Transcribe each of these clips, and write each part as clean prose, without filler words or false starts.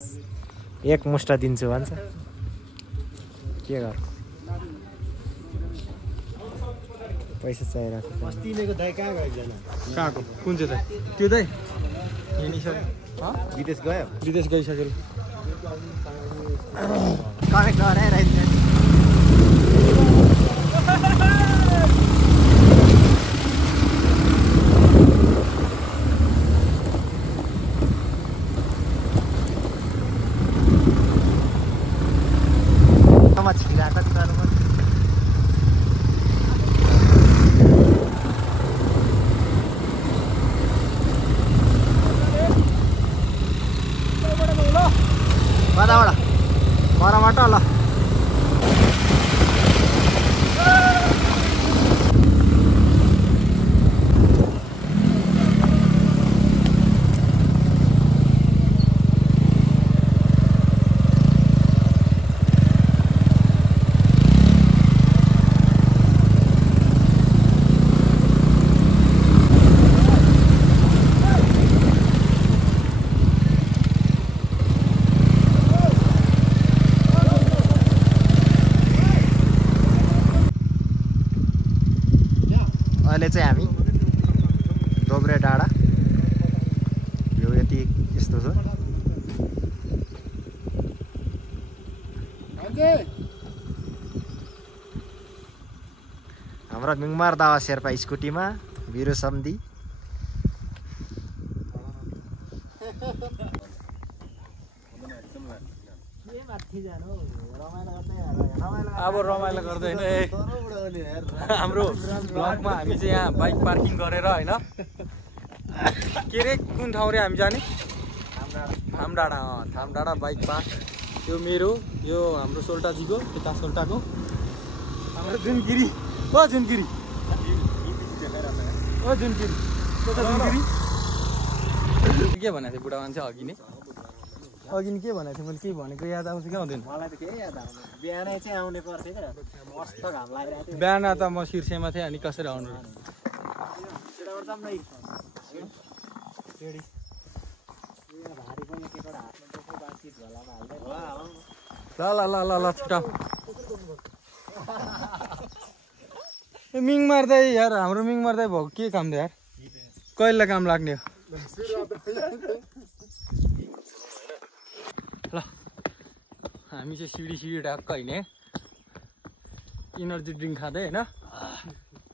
एक मुष्ट दिन्छु भन्छ के गर पैसा चाहिरहेको अस्तिको दाइ कहाँ गयो एकजना कहाँको कुन चाहिँ दाइ त्यो दाइ विदेश गयो विदेश गइसक्यो कनेक्ट गराइरहेछ परबाट ल अहिले चाहिँ हामी दोब्रे डाँडा यो यति यस्तो छ हाम्रो मिङमार दावा शेर्पा स्कुटीमा बिरु सम्धी अब रमाइलो गर्दैन हाम्रो ब्लगमा हामी चाहिँ यहाँ बाइक पार्किङ गरेर होइन के रे कुन ठाउँ रे हामी जाने थामडाँडा बाइक पार्क यो मेरो यो हाम्रो सोल्टाजीको यता सोल्टाको हाम्रो जुनगिरी ओ जुनगिरी के भनेको थियो बुढा मान्छे अघि नै के भनेको थियो मैले के भनेको याद आउँछ कि आउँदैन मलाई त के याद आउँदैन बिहानै चाहिँ आउने पर्थ्यो त मस्त घाम लागिरहेको थियो बिहान त म शीर्षमा थिएँ अनि कसरी आउनु ल छुटाउ मिङ मार्दै यार हाम्रो मिङ मार्दै भएको के काम थियो यार कहिले काम लाग्ने हो ल हामी चाहिँ सिडी ढाक्क होइन इनर्जी ड्रिङ्क खाँदै होइन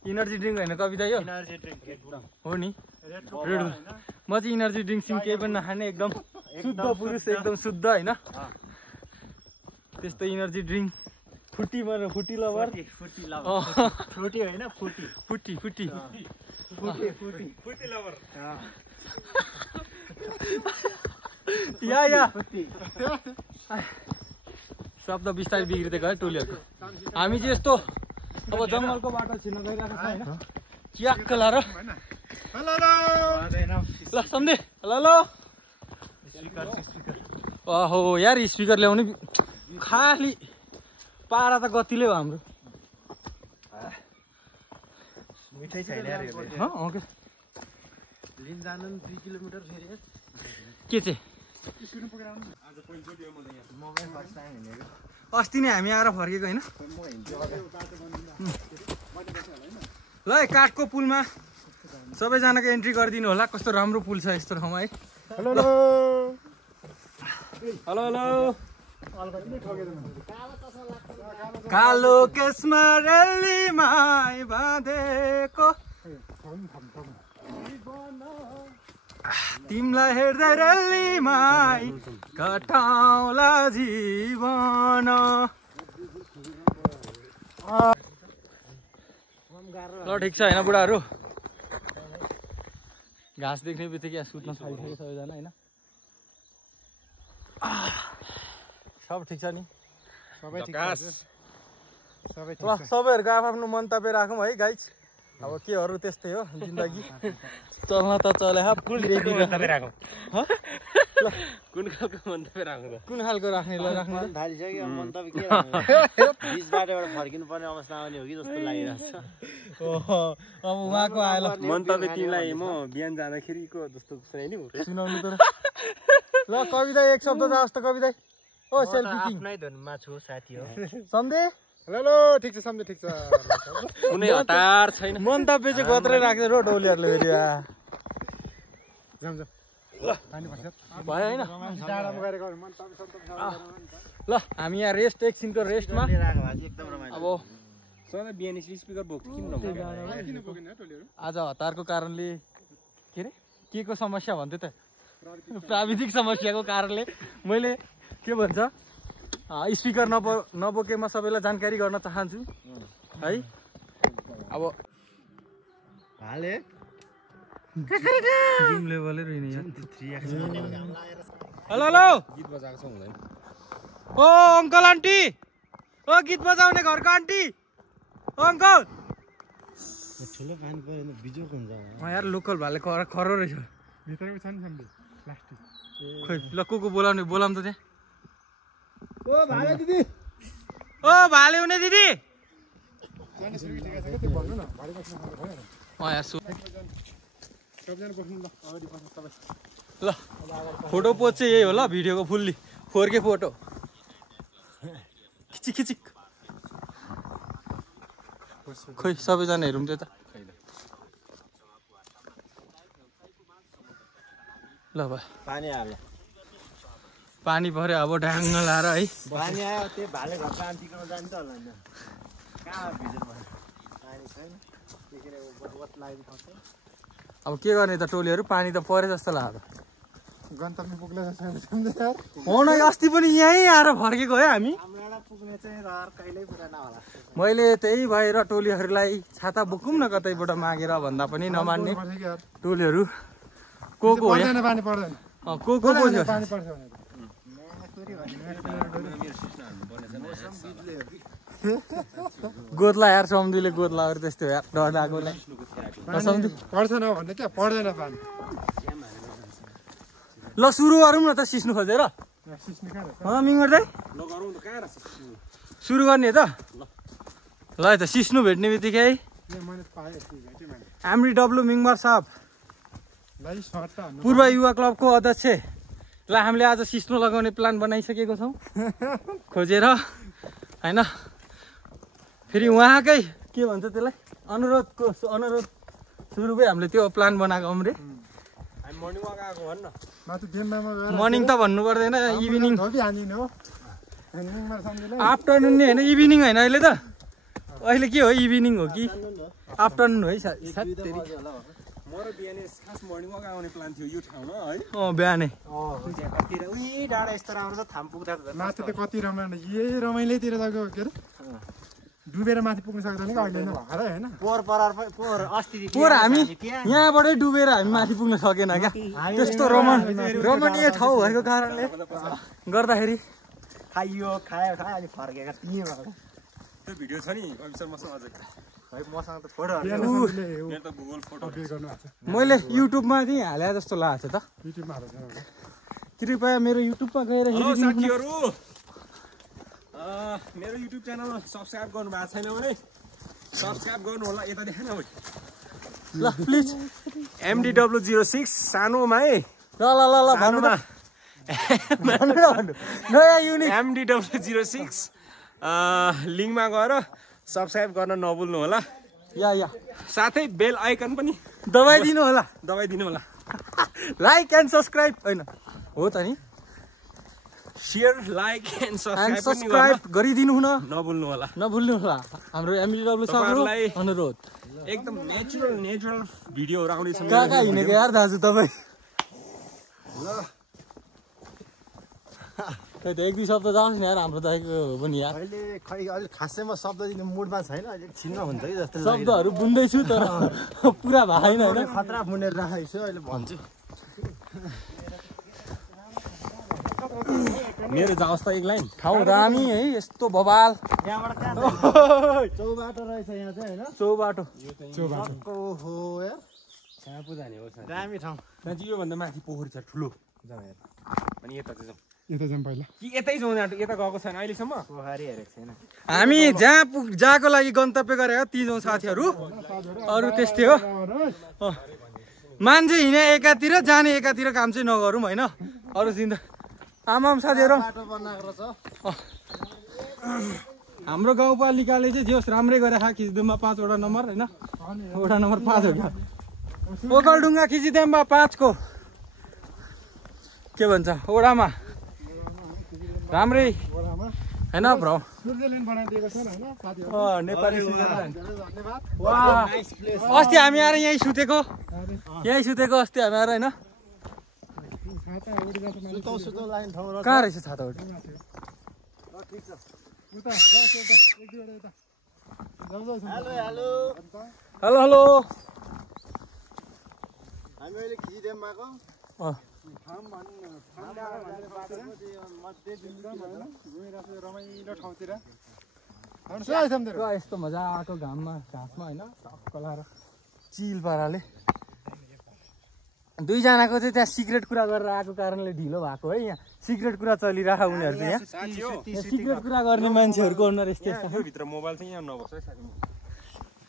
इनर्जी ड्रिङ्क होइन कविता यो हो नि रेड म चाहिँ इनर्जी ड्रिङ्क सिङ केही पनि नखाने एकदम शुद्ध पुरुष एकदम शुद्ध होइन त्यस्तो इनर्जी ड्रिङ्क फुटी लभर फ्रुटी होइन फुटी लभर या शब्द बिस्तारै बिग्रिँदै गयो टोलीहरूको हामी चाहिँ यस्तो अब जङ्गलको बाटो छिर्न गइरहेको छ होइन च्याक्क लाएर ल सम्झे ल अहो यार स्पिकर ल्याउने खाली पारा त गतिले हो हाम्रो मिठै छैन यार ओके लिन जानु 3 किलोमिटर फेरि के चाहिँ अस्ति नै हामी आएर फर्केको होइन ल काठको पुलमा सबैजनाको एन्ट्री गरिदिनु होला कस्तो राम्रो पुल छ यस्तो ठाउँमा है हेलो कालो केसमा रेलीमा बाँधेको तिमीलाई हेर्दै रेलीमा कटाउला जीवन ल ठिक छ होइन बुढाहरू घाँस देख्ने बित्तिकै यहाँ सुत्न थालिसक्यो सबैजना होइन सब ठिक छ नि सबैहरूको आफ्नो मन्तव्य राखौँ है गाइज अब केहरू त्यस्तै हो जिन्दगी चल्न त चले कुन खालको मन्तव्य राख्नु कुन खालको राख्ने ल राख्नु थालिसक्यो मन्तव्य के बिच बाटोबाट फर्किनु पर्ने अवस्था आउने हो कि जस्तो लागिरहेको छ ओहो अब उहाँको आएला मन्तव्य तिमीलाई म बिहान जाँदाखेरिको जस्तो सुनाइदिउँ सुनाउनु त ल कविता एक शब्द जाओस् त कविता ओ सेल्फी किङ आफ्नै धुनमा छु साथी हो सम्झे हेलो ठिक छ सम्झे ठिक छ कुनै हतार छैन मन्तव्य चाहिँ गत्रै राख्छ रो टोलीहरूले फेरि जाम जाम भयो होइन डाँडामा गएर गरौँ मन तपाईँ ल हामी यहाँ रेस्ट एकछिनको रेस्टमा एकदम रमाइलो अब सधैँ बिहान स्पिकर बोक्छु किन आज हतारको कारणले के अरे के को समस्या भन्थ्यो त प्राविधिक समस्याको कारणले मैले के भन्छ स्पिकर नबोकेमा सबैलाई जानकारी गर्न चाहन्छु है अब हाले जुम लेभलै रहेन हेलो हेलो गीत बजाएको छ हुँदैन ओ अङ्कल आन्टी ओ गीत बजाउने घरको आन्टी ओ अङ्कल ठुलो पानी परेन बिजोक हुन्छ यार लोकल भाले खरो रहेछ भित्रको छ नि सम्झे प्लास्टिक खोइ ल को बोलाउने बोलाम त त्यहाँ ओ भाले दिदी ओ भाले हुने दिदी यार ल फोटो पोज चाहिँ यही हो ल भिडियोको फुल्ली 4K फोटो खिचिक खिचिक खोइ सबैजना हेरौँ त्यो त ल भाइ पानी आयो पानी पर्यो अब ढ्याङ्ग लाएर है पानी आयो त्यो भाले घरको आन्टीकोमा जान्छ होला नि कहाँ भिजेर भयो पानी छैन त्यतिखेर वत लागिदिन्छ अब के गर्ने त टोलीहरू पानी त परे जस्तो लाग्यो गन्तव्य पुग्ला जस्तो सम्झे यार हो न अस्ति पनि यहीँ आएर फर्केको है हामी हाम्रो एउटा पुग्ने चाहिँ रहर कहिल्यै पुरा नहोला मैले त्यही भएर टोलीहरूलाई छाता बोकौँ न कतैबाट मागेर भन्दा पनि नमान्ने टोलीहरू को हो यहाँ पानी पर्दैन को पो थियो पानी पर्छ भने गोदला यार सम्धीले गोदला गरेर त्यस्तो यार डर लागेकोलाई सम्धी पर्छ न भन्दा क्या पर्दैन पानी ल सुरु गरौँ न त सिस्नु खोजेर मिङ्गर दाइ सुरु गर्ने त ल है त सिस्नु भेट्ने बित्तिकै MDW मिङ्गर साहब पूर्व युवा क्लबको अध्यक्ष लाई हामीले आज सिस्नो लगाउने प्लान बनाइसकेको छौँ खोजेर होइन फेरि उहाँकै के भन्छ त्यसलाई अनुरोध सुरुकै हामीले त्यो प्लान बनाएको हौँ रे मर्निङ त भन्नु पर्दैन इभिनिङ आफ्टरनुन नि होइन इभिनिङ होइन अहिले त अहिले के हो इभिनिङ हो कि आफ्टरनुन हो है बिहानै डाँडा यस्तो राम्रो छ थाम पुग्दा माथि त कति रमाइलो यही रमाइलोतिर त के अरे डुबेर माथि पुग्न सक्दैन कि अहिले भएर होइन पोहोर हामी यहाँबाटै डुबेर हामी माथि पुग्न सकेन क्या त्यस्तो रमणीय ठाउँ भएको कारणले गर्दाखेरि खाइयो खायो अनि फर्केका त्यो भिडियो छ नि मसँग अझै मसँग त फोटो मैले युट्युबमा चाहिँ हाले जस्तो लागेको छ त कृपया मेरो युट्युबमा गएर साथीहरू मेरो युट्युब च्यानल सब्सक्राइब गर्नु भएको छैन भने सब्सक्राइब गर्नु होला यता देखेन ल प्लिज MDW06 सानोमा है ल सानोमा नयाँ युनिक MDW06 लिङ्कमा गएर सब्सक्राइब गर्न नभुल्नु होला या साथै बेल आइकन पनि दबाइदिनु होला लाइक एन्ड सब्सक्राइब होइन हो त नि शेयर लाइक एन्ड सब्सक्राइब गरिदिनु हुन नभुल्नु होला हाम्रो MDW साहबलाई अनुरोध एकदम नेचुरल भिडियोहरु आउँदैछ कहाँ हिँडेको यार दाजु तपाईँ त्यही त एक दुई शब्द जाओस् नि यार हाम्रो त हो पनि यार अहिले खै अहिले खासै म शब्द दिने मुडमा छैन अहिले छिन्न हुन्छ कि जस्तो शब्दहरू बुन्दैछु तर पुरा भएन होइन खतरा बुनेर राखेको छु अहिले भन्छु मेरो जाओस् त एक लाइन ठाउँ दामी है यस्तो बबाल यहाँबाट कहाँ चौबाटो रहेछ यहाँ चाहिँ होइन चौबाटो ओहो यार कहाँ पो जाने हो दामी ठाउँ माथि यो भन्दा माथि पोखरी छ ठुलो जाउँ हेर अनि यता चाहिँ जाउँ यता जाउँ पहिला कि यतै जाउँ यता गएको छैन अहिलेसम्म पोखरी हेरेको छैन हामी जहाँको लागि गन्तव्य गरेको ती जाउँ साथीहरू अरू त्यस्तै हो मान्छे हिँडे एकातिर जाने एकातिर काम चाहिँ नगरौँ होइन अरू दिन त आमाम साथीहरू बाटो बनाएको छ हाम्रो गाउँपालिकाले चाहिँ जे होस् राम्रै गरेर खिचिदिउँमा 5 वटा नम्बर होइन वटा नम्बर 5 हो क्या ओखलढुङ्गा खिचिदिउँमा 5 को के भन्छ वडामा राम्रै होइन ब्रो स्विजरल्यान्ड बनाइदिएको छ हैन साथीहरु नेपाली धन्यवाद वाह अस्ति हामी आएर यहीँ सुतेको अस्ति हामी आएर होइन छाता उडी जान्छ मान्छे सुतौ लाइन ठाउँ र कहाँ रहेछ छाता उडी उता जाऊ एउटा एक दुईवटा यता जाऊ हेलो हेलो हेलो हेलो हामी अहिले खिचिदेम आएको ठाम भन्नु गइरहेको रमाइलो ठाउँतिर यस्तो मजाको घाममा घाँसमा होइन टक्क लाएर चिल पाराले दुईजनाको चाहिँ त्यहाँ सिक्रेट कुरा गरेर आएको कारणले ढिलो भएको है यहाँ सिक्रेट कुरा चलिरहेको उनीहरू चाहिँ यहाँ सिक्रेट कुरा गर्ने मान्छेहरूको अनुहार यस्तै यस्तो भित्र मोबाइल चाहिँ यहाँ नबस्छ है साथी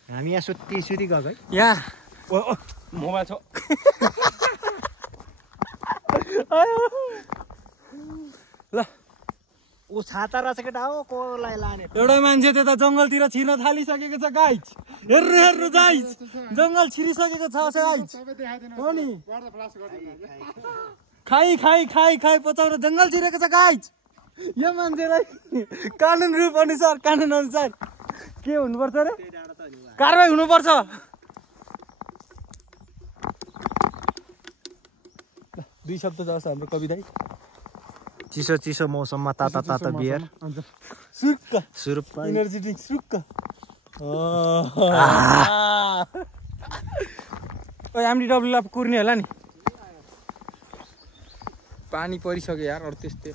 हामी यहाँ सुत्ती गएको है यहाँ मोबाइल छ ल ऊ छाता रहेछ केटा हो कोलाई लाने एउटा मान्छे त्यता जङ्गलतिर छिर्न थालिसकेको छ गाइज हेर्नु हेर्नु गाइज जङ्गल छिरिसकेको छ गाइज सबै देखाइदिनु हो नि वार्ता फ्लास गरिदिनु खाइ खाइ खाइ खाइ पचाउन जङ्गल छिरेको छ गाइज यो मान्छेलाई कानुन रूप अनुसार कानुन अनुसार के हुनुपर्छ रे कारवाही हुनुपर्छ दुई शब्द जाओस् हाम्रो कविता चिसो चिसो मौसममा ताता ताता बियर सुक्क सुरुप एनर्जी ड्रिङ्क सुक्क एमडिडब्ल्यूलाई कुर्ने होला नि पानी परिसक्यो यार अरू त्यस्तै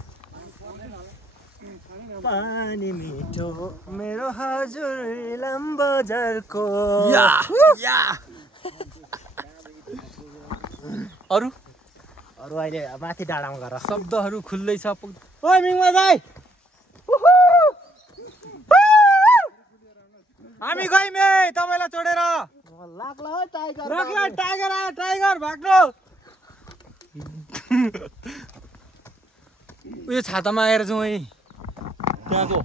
पानी मिठो मेरो हजुर इलाम बजारको अरू अरू अहिले माथि डाँडामा गएर शब्दहरू खुल्दै छ ओइ मिङमा दाइ हामी गयौँ है तपाईँलाई छोडेर लाग्ला है टाइगर राख्ला टाइगर आयो टाइगर भाग्नु उयो छातामा आएर जाउँ है त्यहाँको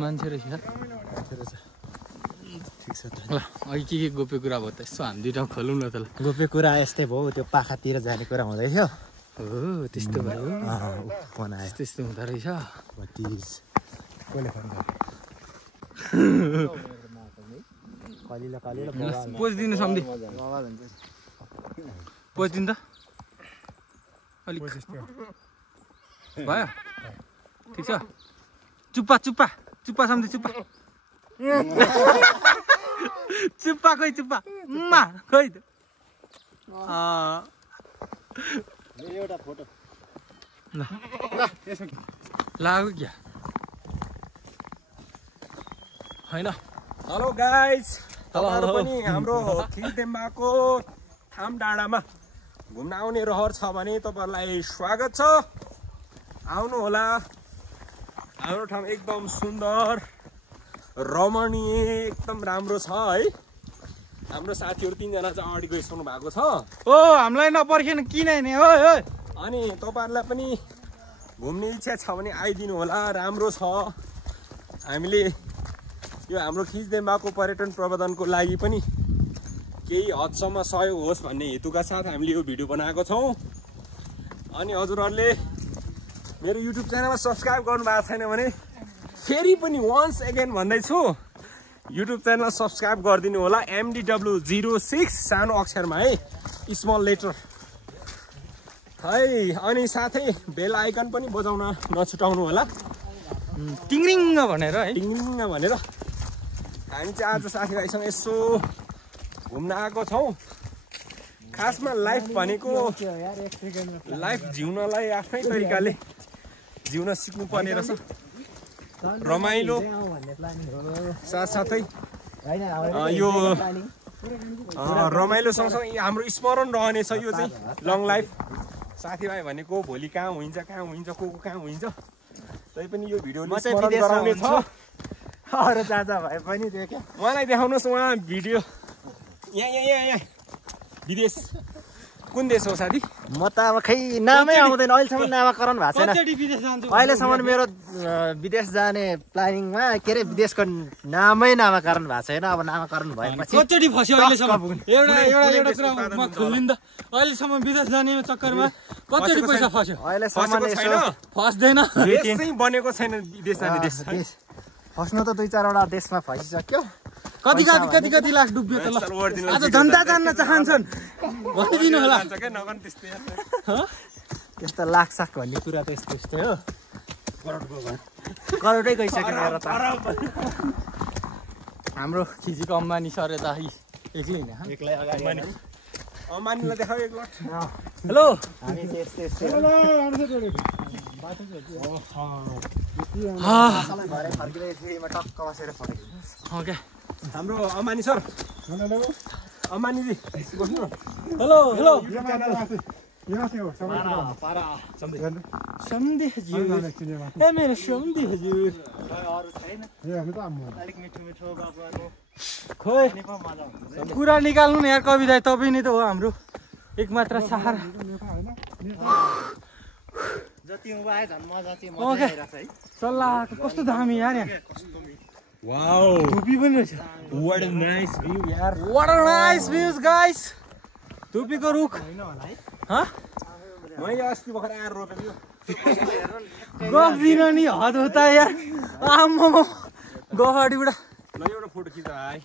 मान्छे रहेछ ठिक छ ल अघि के गोप्य कुरा भयो त यसो हामी दुइटा खोलौँ न त ल गोप्य कुरा यस्तै भयो त्यो पाखातिर जाने कुरा हुँदै थियो हो त्यस्तो भयो फोन आयो त्यस्तो हुँदो रहेछ कसले फोन गर्यो कलिलो पोजिदिनु सम्धि पोजिदिनु त अलिक भयो ठिक छ चुप्पा चुप्पा चुप्पा सम्धि चुप्पा चुप्पा खोइ चुप्पा खोइ त एउटा फोटो ल लाग्यो क्या होइन हेलो गाइज हेलो पनि हाम्रो खिचदेम्बाको थाम डाँडामा घुम्न आउने रहर छ भने तपाईँहरूलाई स्वागत छ आउनु होला हाम्रो ठाउँ एकदम सुन्दर रमणीय एकदम राम्रो छ है हाम्रो साथीहरू 3 जना चाहिँ अगाडि गइसक्नु भएको छ ओ हामीलाई नपर्खेन किन नि ओ अनि तपाईँहरूलाई पनि घुम्ने इच्छा छ भने आइदिनु होला राम्रो छ हामीले यो हाम्रो खिचदेम्बाको पर्यटन प्रबन्धनको लागि पनि केही हदसम्म सहयोग होस् भन्ने हेतुका साथ हामीले यो भिडियो बनाएको छौँ अनि हजुरहरूले मेरो युट्युब च्यानलमा सब्सक्राइब गर्नुभएको छैन भने फेरि पनि वन्स एगेन भन्दैछु युट्युब च्यानल सब्सक्राइब गरिदिनु होला MDW06 सानो अक्षरमा है स्मल लेटर है अनि साथै बेल आइकन पनि बजाउन नछुटाउनु होला टिङ्रिङ भनेर है टिङ्रिङ भनेर हामी चाहिँ आज साथीभाइसँग यसो घुम्न आएको छौँ खासमा लाइफ भनेको लाइफ जिउनलाई आफ्नै तरिकाले जिउन सिक्नुपर्ने रहेछ रमाइलो साथसाथै यो रमाइलो सँगसँगै हाम्रो स्मरण रहनेछ यो चाहिँ लङ लाइफ साथीभाइ भनेको भोलि कहाँ हुन्छ को कहाँ हुन्छ तैपनि यो भिडियोले स्मरण गराउने छ अरू दादा भए पनि देख्यो उहाँलाई देखाउनुहोस् उहाँ भिडियो यहाँ विदेश कुन देश हो साथी? म त अब खै नामै आउँदैन अहिलेसम्म नामाकरण भएको छैन। कतिचोटि विदेश जान्छु? अहिलेसम्म मेरो विदेश जाने प्लानिङमा के अरे विदेशको नामै नामाकरण भएको छैन। अब नामाकरण भएपछि कतिचोटि फस्यो अहिलेसम्म? एउटा कुरा म खुल्दिन त। अहिलेसम्म विदेश जाने चक्करमा कतिचोटि पैसा फस्यो? अहिलेसम्म छैन फस्दैन। देश चाहिँ बनेको छैन विदेश जाने देश फस्नु त 2-4वटा देशमा फसिसक्यो। कति लाख डुब्यो त? ल आज जनता जान्न चाहन्छन् भनिदिनु होला। त्यस्तो लाख-साख भन्ने कुरा त यस्तै हो। करोडै गइसक्यो मेरो त। हाम्रो खिजीको अम्बानी सर यता एक्लै नै एक्लै अगाडि अम्बानीलाई देखाऊ एक लट। हेलो हामी त्यस्तै घरै फर्किँदै फेरिमा टक्क बसेर फर्किन्छ। ओके हाम्रो अम्बानी सर अम्बानीजी बस्नु न। हेलो सम्धि हजुर ए मेरो सम्धि हजुर अलिक मिठो गफ खोइ कुरा निकाल्नु न यार कविता तपाईँ नै त हो हाम्रो एकमात्र सहारा। जति उहाँ झन् मजा चाहिँ ओके सल्लाह कस्तो दामी यार यहाँ। वाओ धुपी पनि रहेछ। व्हाट अ नाइस भ्यू यार। What a nice भ्यूज guys. धुपीको रुख मैले अस्ति भर्खर आएर रोपेको गफ दिन नि हद होता यार। आम्मा गफाडीबाट ल एउटा फोटो खिच भाइ।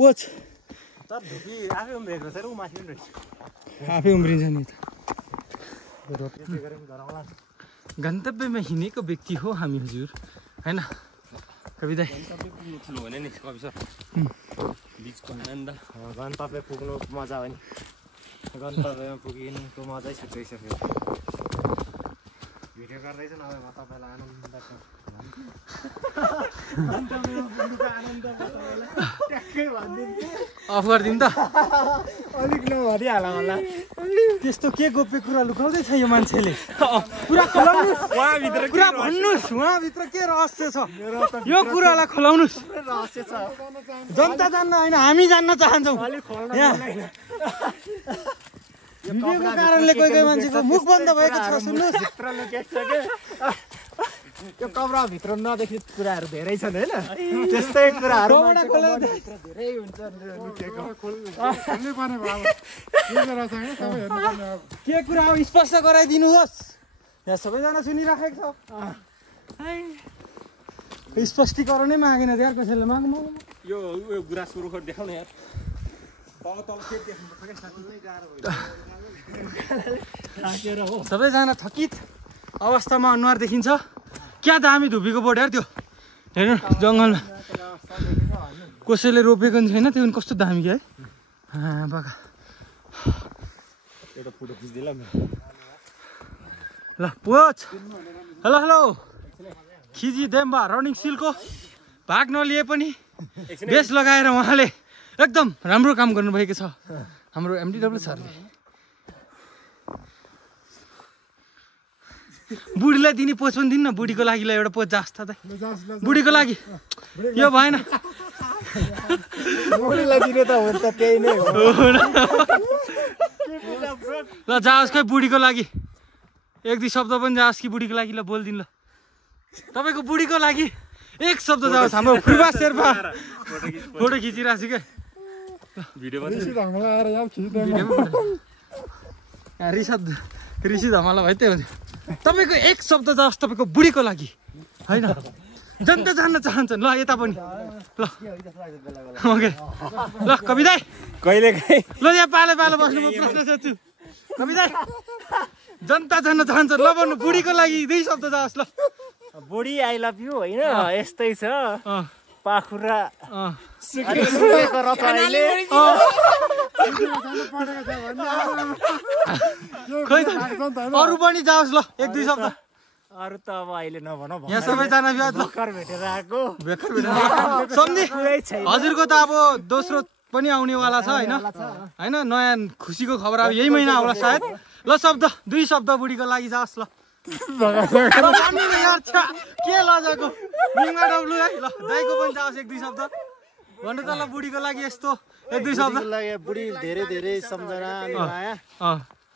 पोच तर धुपी आफै उम्रेको रहेछ र ऊ माथि पनि रहेछ। आफै उम्रिन्छ नि त। त्यसै गरे पनि गरौँला। गन्तव्यमा हिँडेको व्यक्ति हो हामी हजुर हैन कविता? ठुलो भने नि कवि सर बिचको आनन्द गन्तव्य पुग्नु मजा हो नि। गन्तव्यमा पुगिनुको मजै छुट्टिसक्यो। भिडियो गर्दैछु नभए म तपाईँलाई आनन्द अफ गरिदिउँ त। अलिक नभनिहाल होला। त्यस्तो के गोप्य कुरा लुकाउँदैछ यो मान्छेले? कुरा खोलाउनुहोस्, कुरा भन्नुहोस्, उहाँभित्र के रहस्य छ यो कुरालाई खोलाउनुहोस्। रहस्य छ जनता जान्न होइन हामी जान्न चाहन्छौँ। यहाँ भिडियोको कारणले कोही मान्छेको मुख बन्द भएको छ। सुन्नुहोस् भित्र लुकेको छ के त्यो कमराभित्र नदेख्ने कुराहरू धेरै छन् होइन। त्यस्तै कुराहरू धेरै हुन्छ लुकेको। के कुरा हो स्पष्ट गराइदिनुहोस्। यहाँ सबैजना सुनिराखेको छ। स्पष्टीकरणै मागेन यार कसैले। माग्नु यो गुराँसको रुख देखाउन यार। सबैजना थकित अवस्थामा अनुहार देखिन्छ। क्या दामी धुपीको बोट यार त्यो हेर्नु जङ्गलमा कसैले रोपेको नि छैन। त्यो पनि कस्तो दामी क्या है बगा। एउटा फोटो खिच्दिएला ल पोच हेलो खिजी देम्बा रनिङ सिलको भाग नलिए पनि बेस लगाएर उहाँले एकदम राम्रो काम गर्नुभएको छ हाम्रो एमडिडब्ल्यू सरले। बुढीलाई दिने पोच पनि दिन्न। बुढीको लागि एउटा पोच जास् त बुढीको लागि यो भएन। बुढीलाई दिने त हुन्छ त्यही नै हो। ल जाओस् खै बुढीको लागि एक दुई शब्द पनि जाओस् कि बुढीको लागि। ल बोलिदिनु ल तपाईँको बुढीको लागि एक शब्द जाओस्। हाम्रो फुर्बा शेर्पा फोटो खिचिरहेको छु क्या। ऋषि धमाला भाइ त्यही हुन्छ। तपाईँको एक शब्द जाओस् तपाईँको बुढीको लागि होइन। जनता जान्न चाहन्छन्। ल यता पनि ल ओके ल कविता कहिले काहीँ ल यहाँ पालो बस्नु म प्रश्न सोध्छु। कविता जनता जान्न चाहन्छन् ल भन्नु बुढीको लागि दुई शब्द जाओस्। ल बुढी आई लभ यु होइन यस्तै छ। पाखुरा खै त अरू पनि जाओस्। ल एक दुई शब्द अरू त अब अहिले नभनौँ। यहाँ सबैजना भर्खर भेटेर आएको सम्झि हजुरको त अब दोस्रो पनि आउनेवाला छ होइन नयाँ खुसीको खबर अब यही महिना होला सायद। ल शब्द दुई शब्द बुढीको लागि जाओस्। ल के लजाको डब्लु है। ल दाइको पनि जाओस् एक दुई शब्द। भन्नु त ल बुढीको लागि यस्तो एक दुई शब्द बुढी धेरै धेरै सम्झना अनि माया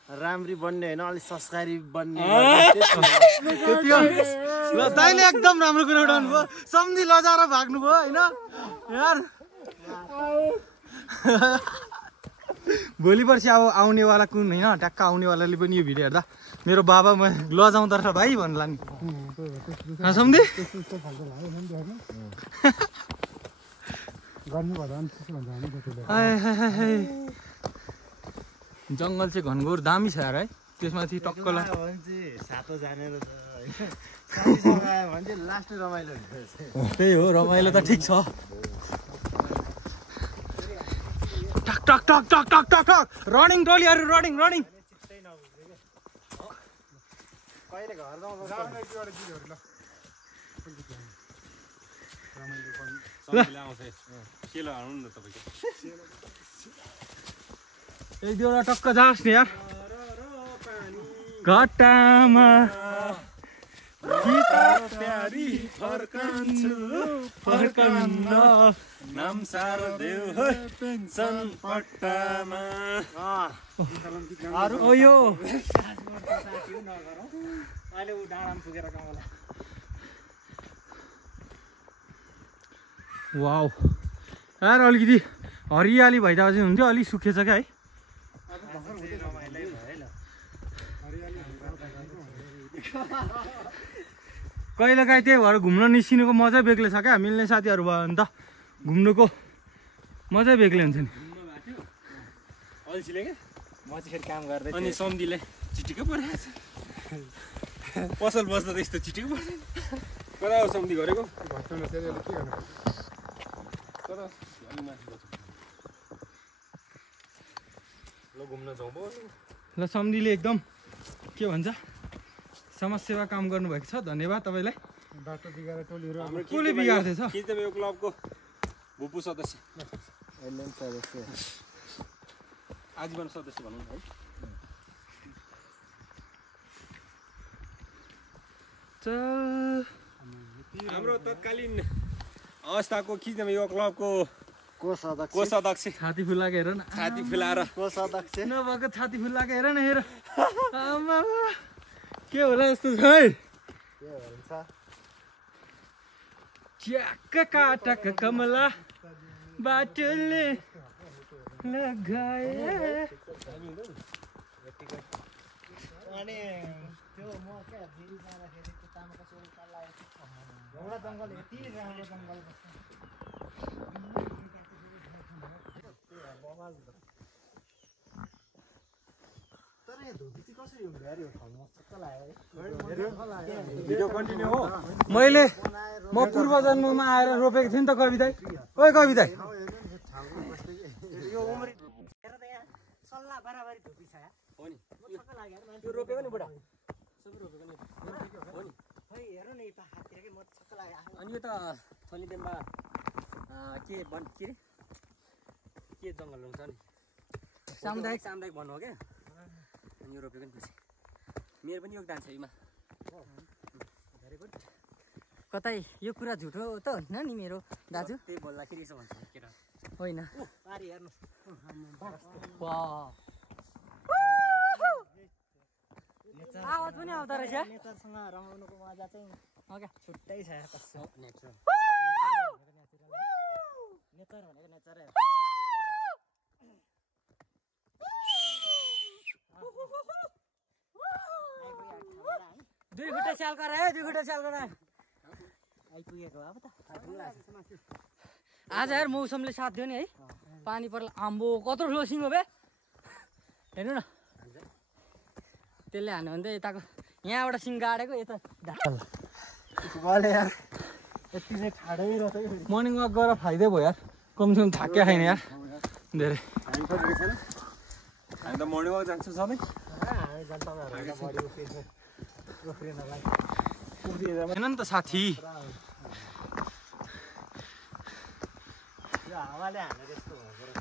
राम्री बन्ने होइन अलिक संस्कारी बन्ने ल तैँले एकदम राम्रो कुरा उठाउनु भयो सम्झी लजाएर भाग्नु भयो होइन यार भोलि पर्सि अब आउनेवाला कुन होइन ट्याक्क आउनेवालाले पनि यो भिडियो हेर्दा मेरो बाबा म लजाउँदो रहेछ भाइ भन्ला नि सम्झी जङ्गल चाहिँ घनघोर दामी छ यार है त्यसमाथि टक्क त्यही हो रमाइलो त ठिक छ टक टक टक टक टक टक टक रनिङ टोलीहरू रनिङ रनिङ एक दुईवटा टक्क जाओस् नि यार घटामा फर्कन्न नाम सारदेव पेन्सन पट्टामा ओ यो वाउ यार अलिकति हरियाली भइदिएको चाहिँ हुन्थ्यो अलिक सुकेछ क्या है कहिलेकाहीँ त्यही भएर घुम्न निस्किनुको मजै बेग्लै छ क्या मिल्ने साथीहरू भयो भने त घुम्नुको मजै बेग्लै हुन्छ नि अल्छीले के म चाहिँ फेरि काम गर्दै अनि सम्धीले चिटिक्कै परेको छ पसल बस्दा त यस्तो चिटिक्कै पर्दैन कता हो सम्धी गरेको ल घुम्न जाउँ ल सम्धीले एकदम के भन्छ समाजसेवा काम गर्नुभएको छ धन्यवाद तपाईँलाई बाटो बिगाएर टोलीहरू कसले बिगार्दैछ खिच्दै यो क्लबको भुपू सदस्य आजीवन सदस्य भनौँ है हाम्रो तत्कालीन अवस्थाको खिच्दैमा यो क्लबको कोष अध्यक्ष छाती फुलाएको हेर न छाती फुलाएर नभएको छाती फुलाएको हेर न हेर आमा के होला यस्तो छ है च्याक्क काटक कमला बाटोले लगाए अनि त्यो म क्या फेरि जाँदाखेरि त्यो तामाको सोलका लागेको एउटा जङ्गल यति राम्रो जङ्गल तर यहाँ धुपी चाहिँ कसरी हुन्छ यार यो ठाउँमा छक्क भिडियो कन्टिन्यू हो मैले म पूर्व जन्ममा आएर रोपेको थिएँ नि त कविता ओए कविता यो उम्री हेर त यहाँ सल्लाह बराबरी धुपी छ यार हो नि छक्क लाग्यो यार यो रोपेको नि बुढा सबै रोपेको नि हो नि खै हेर न यो पाहाडतिर के म छक्क लाग्यो अनि यो त थलीदेम्बा के वन के रे के जङ्गल हुन्छ नि सामुदायिक वन हो क्या अनि यो रोपेको नि पछि मेरो पनि योगदान छ यसमा कतै यो कुरा झुटो त होइन नि मेरो दाजु त्यही बोल्दाखेरि यसो भन्छ केटा होइन पारी हेर्नु आवाज पनि आउँदो रहेछ नेचरसँग रमाउनुको मजा चाहिँ छुट्टै छ यार कसो नेचर नेचर भनेको नेचरै हो दुई खुट्टा स्याल गर है दुई खुट्टा स्याल गर आइपुगेको अब त आज यार मौसमले साथ दियो नि है पानी पर्ला आम्बो कत्रो ठुलो सिङ्गो बे हेर्नु न त्यसले हान्यो भने त यताको यहाँबाट सिङ गाडेको यता यार यति चाहिँ ठाडै रहेछ मर्निङ वाक गरेर फाइदै भयो यार कमसेकम थाक्या छैन यार धेरै हामी त मर्निङ वाक जान्छौँ सबै होइन नि त साथी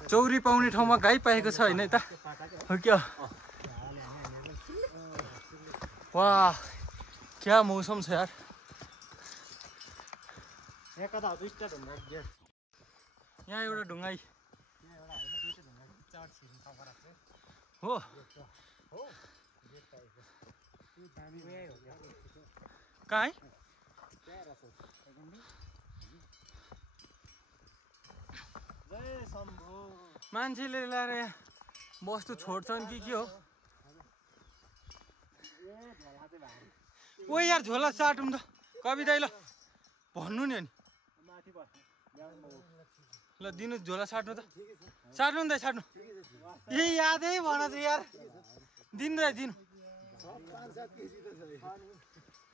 चौरी पाउने ठाउँमा गाई पाएको छ होइन यता हो क्या वाह क्या मौसम छ यार यहाँ एउटा ढुङ्गा हो कहाँ मान्छेले ल्याएर यहाँ वस्तु छोड्छन् कि के हो ओ यार झोला साटौँ त कविता ल भन्नु नि अनि ल दिनु झोला साट्नु त साट्नु नि त साट्नु यही यादै भन त यार दिनु र दिनु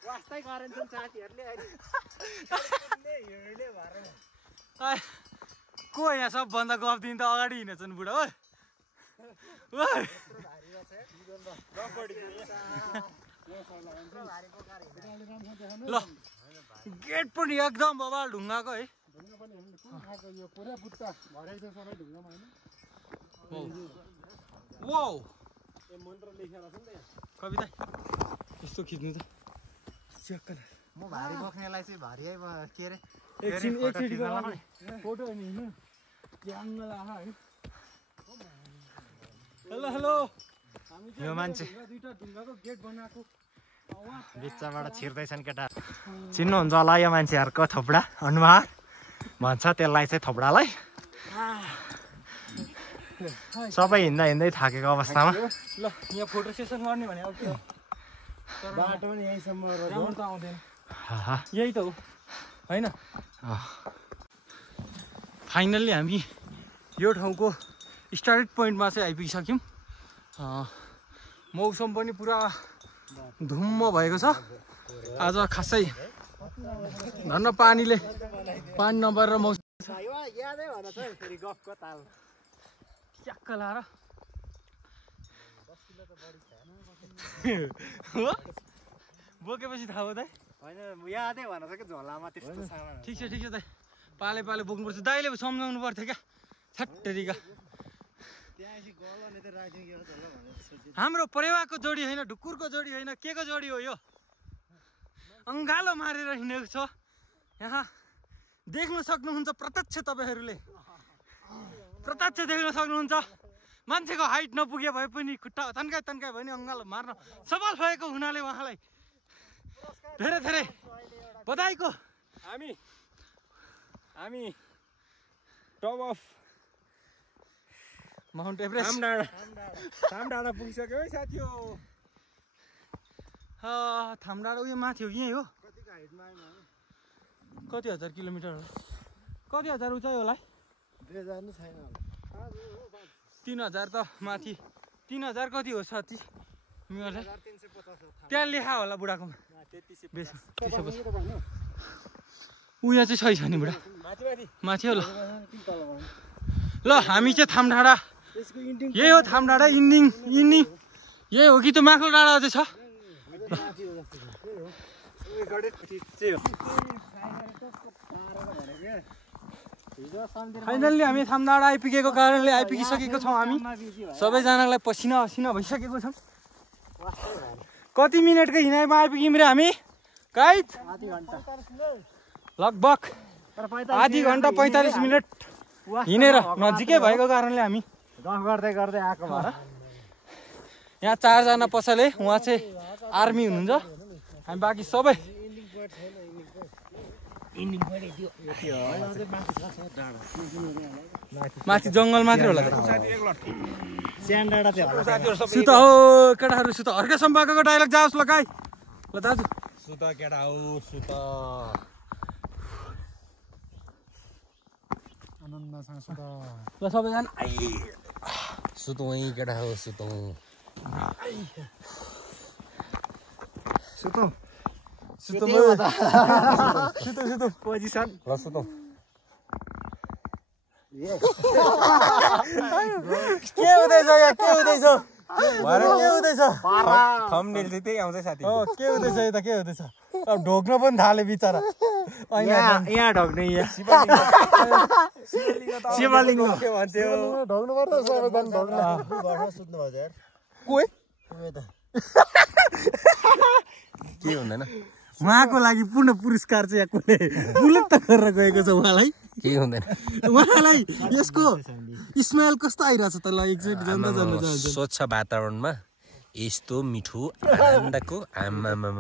वास्तै गरेछन् साथीहरूले को यहाँ सबभन्दा गफ दिन त अगाडि हिँडेछन् बुढा हो ल गेट पनि एकदम बबाल ढुङ्गाको है वाउ कविता यस्तो खिच्नु त म भारी बोक्नेलाई चाहिँ भारी है के अरे एकचोटिको फोटो अनि हेलो हेलो यो मान्छे दुईटा ढुङ्गाको गेट बनाएको बिचबाट छिर्दैछन् केटा चिन्नुहुन्छ होला यो मान्छेहरूको थोपडा अनुहार भन्छ त्यसलाई चाहिँ थोपडालाई सबै हिँड्दा हिँड्दै थाकेको अवस्थामा ल यहाँ फोटो सेसन गर्ने भने अब बाटो पनि यहीँसम्म राम्रो त आउँदैन यही त हो होइन फाइनल्ली हामी यो ठाउँको स्टार्ट पोइन्टमा चाहिँ आइपुगिसक्यौँ मौसम पनि पुरा धुम्म भएको छ आज खासै धन्न पानी नपरेर मौसम यादै भन फेरि गफको ताल च्याक्क लाएर बोकेपछि थाहा हो दाइ होइन यादै भन कि झोलामा त्यस्तो सामान ठिक छ दाइ पाले पाले बोक्नुपर्छ दाइले सम्झाउनु पर्थ्यो क्या छट्टेरीका हाम्रो परेवाको जोडी होइन ढुकुरको जोडी होइन के को जोडी हो यो अङ्गालो मारेर हिँडेको छ यहाँ देख्न सक्नुहुन्छ प्रत्यक्ष तपाईँहरूले प्रत्यक्ष देख्न सक्नुहुन्छ मान्छेको हाइट नपुगे भए पनि खुट्टा तन्काइ भयो नि अङ्गालो मार्न सफल भएको हुनाले उहाँलाई धेरै धेरै बधाईको हामी टप अफ माउन्ट एभरेस्ट थामडाँडा पुगिसक्यो है साथी हो थामडाँडा उयो माथि हो यहीँ हो कति हजार किलोमिटर हो कति हजार उचाइ होला 2000 नि छैन 3000 त माथि 3000 कति हो साथी त्यहाँ लेखा होला बुढाकोमा उयो चाहिँ छैन नि बुढा माथि हो ल हामी चाहिँ थामडाँडा यही हो थामडाँडा इन्डिङ यही हो कि त्यो माक्लो डाँडा चाहिँ छ फाइनल्ली हामी थामडाँडा आइपुगेको कारणले आइपुगिसकेको छौँ हामी सबैजनालाई पसिना भइसकेको छौँ कति मिनटको हिँडाइमा आइपुग्यौँ रे हामी गाइड लगभग आधी घन्टा 45 मिनट हिँडेर नजिकै भएको कारणले हामी गफ गर्दै गर्दै आएको भएर यहाँ 4 जना पछाडि उहाँ चाहिँ आर्मी हुनुहुन्छ हामी बाँकी सबै माथि जङ्गल मात्रै होला सुत हो केटाहरू सुत हर्के सम्पर्कको डाइलग जाओस् ल गाई ल दाजु सुत केटा हो सुत आनन्दसँग सुत ल सबैजना सुतौँ केटा हो सुतौँ सुतौ पोजिसन ल सुतौँ के हुँदैछ यहाँ के हुँदैछ थम्बनेल चाहिँ त्यही आउँछ साथी के हुँदैछ यता के हुँदैछ अब ढोक्न पनि थाले बिचरा यहाँ ढोक्ने शिवलिङ्ग के भन्थ्यो ढोग्नु पर्छ सबैजना ढोग्नु सुत्नु भन्छ यार कोही के हुँदैन उहाँको लागि पूर्ण पुरस्कार चाहिँ यहाँ कुनै बुलुत्त गरेर गएको छ उहाँलाई के हुँदैन उहाँलाई यसको स्मेल कस्तो आइरहेछ त ल एकचोटि जान्न चाहन्छु स्वच्छ वातावरणमा यस्तो मिठो आनन्दको आमामा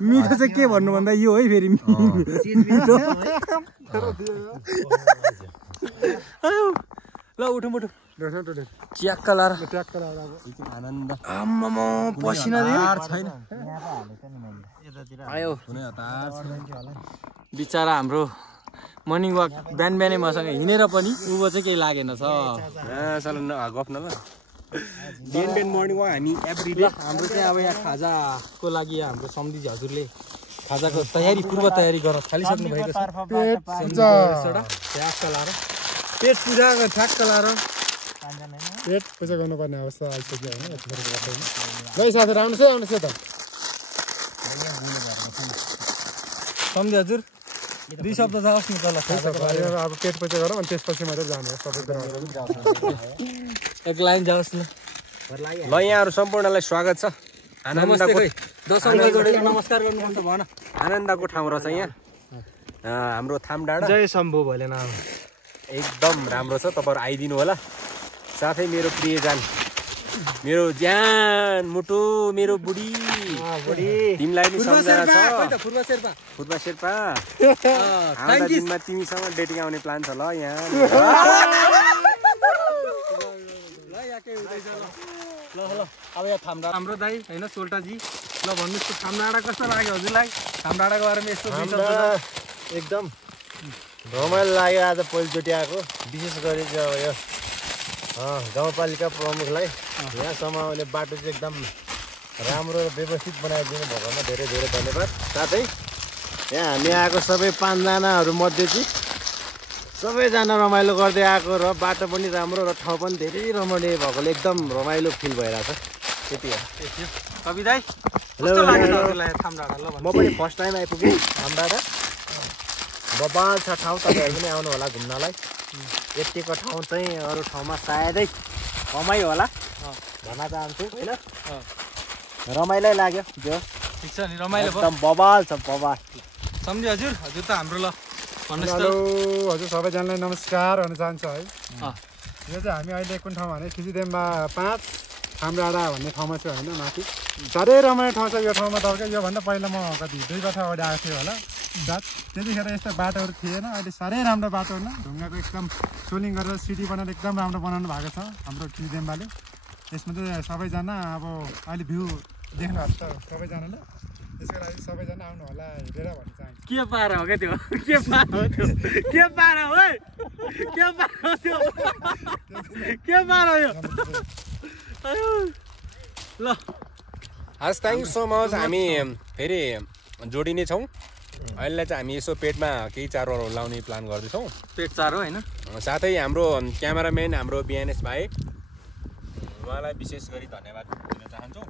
मिठो चाहिँ के भन्नु भन्दा यो है फेरि ल उठौँ उठौँ च्याक्क लाएर आनन्द आम्मामा पसिना छैन आयो बिचरा हाम्रो मर्निङ वाक बिहान बिहानै मसँग हिँडेर पनि उँभो चाहिँ केही लागेन छ गफ न ल बिहान बिहान मर्निङ वाक हामी एभ्री हाम्रो चाहिँ अब यहाँ खाजाको लागि हाम्रो सम्झी हजुरले खाजाको तयारी पूर्व तयारी गर्न थालिसक्नु भएको छ पेट पूजा ठ्याक्क लाएर पेट पूजा गर्नुपर्ने अवस्था आइसक्यो होइन गई साथी आउनुहोस् है आउनुहोस् त सम्झी हजुर 2 शब्द जाओस् नि तल अब पेट पूजा गरौँ अनि त्यसपछि मात्रै जानु सबै कुरा एक लाइन जाओस् न ल यहाँहरू सम्पूर्णलाई स्वागत छ आनन्दको दर्शकलाई जोडेर नमस्कार गर्नुपर्छ भन आनन्दको ठाउँ रहेछ यहाँ हाम्रो थाम डाँडा जय शम्भु भोलेन एकदम राम्रो छ तपाईँहरू आइदिनु होला साथै मेरो प्रियजन मेरो ज्यान मुटु मेरो बुढी तिमीलाई नि सम्झना छ फुर्बा शेर्पा आउँदा दिनमा तिमीसँग डेटिङ आउने प्लान छ ल यहाँ अब यहाँ थामडाँडा हाम्रो दाइ होइन सोल्टाजी ल भन्नुहोस् त थामडाँडा कस्तो लाग्यो हजुरलाई थामडाँडाको बारेमा यस्तो एकदम रमाइलो लाग्यो आज पहिलोचोटि आएको विशेष गरी चाहिँ अब यो गाउँपालिका प्रमुखलाई यहाँसम्म आउने बाटो चाहिँ एकदम राम्रो र व्यवस्थित बनाइदिनु भएकोमा धेरै धेरै धन्यवाद साथै यहाँ हामी आएको सबै 5 जनाहरू मध्ये चाहिँ सबैजना रमाइलो गर्दै आएको र बाटो पनि राम्रो र ठाउँ पनि धेरै रमाइलो भएकोले एकदम रमाइलो फिल भइरहेको छ त्यति हो कवि दाइ हेलो थामडाँडा ल म पनि फर्स्ट टाइम आइपुगेँ थामडाँडा बबाल छ ठाउँ तपाईँहरू पनि आउनु होला घुम्नलाई यतिको ठाउँ चाहिँ अरू ठाउँमा सायदै कमै होला भन्न चाहन्छु होइन रमाइलो लाग्यो जो ठिक छ नि रमाइलो भयो एकदम बबाल छ बबाल सम्झी हजुर हजुर त हाम्रो ल भन्नुहोस् हेलो त हजुर सबैजनालाई नमस्कार भन्न चाहन्छु है यो चाहिँ हामी अहिले कुन ठाउँ भने खिचिदेममा 5 थामडाँडा भन्ने ठाउँमा छ होइन माथि साह्रै रमाइलो ठाउँ छ यो ठाउँमा तपाईँको योभन्दा पहिला म कति 2 वर्ष अगाडि आएको थिएँ होला साथ त्यतिखेर यस्तो बाटोहरू थिएन अहिले साह्रै राम्रो बाटो होइन ढुङ्गाको एकदम सोलिङ गरेर सिटी बनाएर एकदम राम्रो बनाउनु भएको छ हाम्रो खिचिदेमबाले यसमा चाहिँ सबैजना अब अहिले भ्यू देख्नुहुन्छ त सबैजनाले त्यसको लागि सबैजना आउनु होला हेरेर भन्न चाहन्छु के पारा हो क्या त्यो के पारा हो त्यो के पारा हो के पारा हो त्यो के पारा यो ल हस् थ्याङ्क सो मच हामी फेरि जोडिने छौँ अहिले चाहिँ हामी यसो पेटमा केही चारोहरू लाउने प्लान गर्दैछौँ पेट चारो होइन साथै हाम्रो क्यामेराम्यान हाम्रो बिएनएस भाइ उहाँलाई विशेष गरी धन्यवाद दिन चाहन्छौँ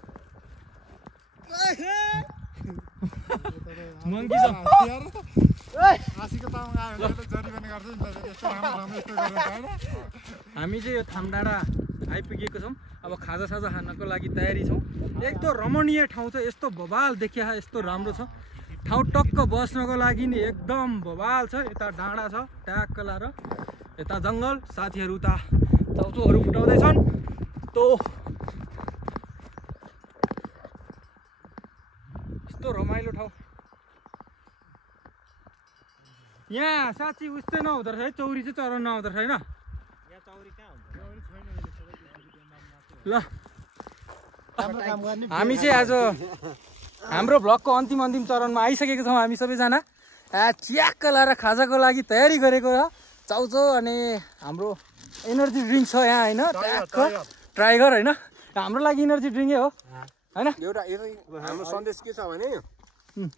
हामी चाहिँ यो थामडाँडा आइपुगेको छौँ अब खाजा साजा खानको लागि तयारी छौँ एकदम रमणीय ठाउँ छ यस्तो बबाल देखिया यस्तो राम्रो छ ठाउँ टक्क बस्नको लागि नि एकदम बबाल छ यता डाँडा छ ट्याक्क लाएर यता जङ्गल साथीहरू उता चाउचोहरू फुटाउँदैछन् यस्तो यस्तो रमाइलो ठाउँ यहाँ साँच्ची उस्तै नहुँदो रहेछ है चौरी चाहिँ चराउन नआउँदो रहेछ होइन ल हामी चाहिँ आज हाम्रो भ्लगको अन्तिम चरणमा आइसकेको छौँ हामी सबैजना च्याक्क लाएर खाजाको लागि तयारी गरेको र चाउचो अनि हाम्रो एनर्जी ड्रिङ्क छ यहाँ होइन ट्याक्क टाइगर होइन हाम्रो लागि एनर्जी ड्रिङ्कै हो होइन एउटा हाम्रो सन्देश के छ भने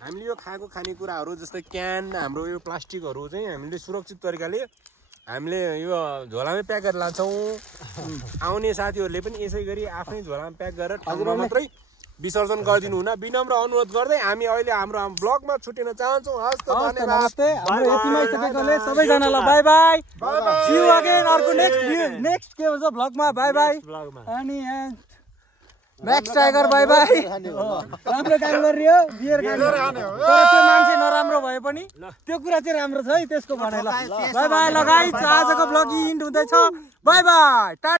हामीले यो खाएको खानेकुराहरू जस्तै क्यान हाम्रो यो प्लास्टिकहरू चाहिँ हामीले सुरक्षित तरिकाले हामीले यो झोलामै प्याक गरेर लान्छौँ आउने साथीहरूले पनि यसै गरी आफ्नै झोलामा प्याक गरेर ठाउँमा मात्रै विसर्जन गरिदिनु हुन विनम्र अनुरोध गर्दै हामी अहिले हाम्रो ब्लगमा छुटिन चाहन्छौँ हस् त नमस्ते हाम्रो यतिमै सकेकोले सबैजनालाई bye bye see you again अर्को नेक्स्ट के भन्छ ब्लगमा बाई बाई अनि म्याक्स टाइगर बाई बाई राम्रो काम गरियो बियर खाने तर त्यो मान्छे नराम्रो भए पनि त्यो कुरा चाहिँ राम्रो छ है त्यसको भनाइ ल बाई बाई ल गाइस आजको ब्लग इन्ड हुँदैछ बाई बाई।